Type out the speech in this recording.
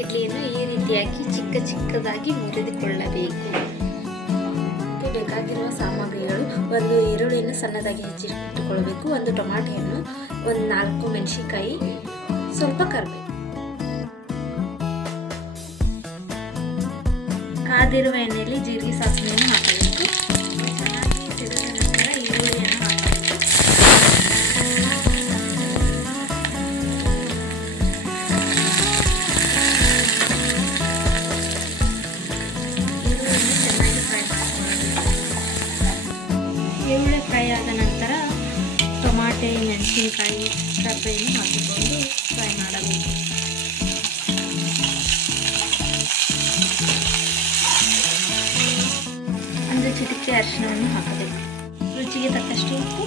ಇಡ್ಲಿಯನ್ನು ಈ ರೀತಿಯಾಗಿ ಚಿಕ್ಕ ಚಿಕ್ಕದಾಗಿ ಮುರಿದುಕೊಳ್ಳಬೇಕು. ಬೇಕಾಗಿರುವ ಸಾಮಗ್ರಿಗಳು: ಒಂದು ಈರುಳ್ಳಿಯನ್ನು ಸಣ್ಣದಾಗಿ ಹೆಚ್ಚಿಟ್ಟುಕೊಳ್ಳಬೇಕು, ಒಂದು ಟೊಮಾಟೆಯನ್ನು, ಒಂದು 4 ಮೆಣಸಿನಕಾಯಿ, ಸ್ವಲ್ಪ ಕರಿಬೇವು. ಕಾದಿರುವ ಎಣ್ಣೆಯಲ್ಲಿ ಜೀರಿಗೆ ಸಾಸಿವೆಯನ್ನು ಹಾಕಬೇಕು. ಚೆನ್ನಾಗಿ ಸಿಡಿದ ನಂತರ ಈರುಳ್ಳಿಯನ್ನು ಹಾಕಬೇಕು. ಈರುಳ್ಳಿಯನ್ನು ಚೆನ್ನಾಗಿ ಫ್ರೈ ಮಾಡಿಕೊಳ್ಳಬೇಕು. ಈರುಳ್ಳಿ ಫ್ರೈ ಆದ ನಂತರ ಟೊಮಾಟೆ, ಮೆಣಸಿನಕಾಯಿ, ಕರಿಬೇವನ್ನು ಹಾಕಿಕೊಂಡು ಫ್ರೈ ಮಾಡಬೇಕು. ಒಂದು ಚಿಟಿಕೆ ಅರಿಶಿಣವನ್ನು ಹಾಕಬೇಕು. ರುಚಿಗೆ ತಕ್ಕಷ್ಟು ಉಪ್ಪು,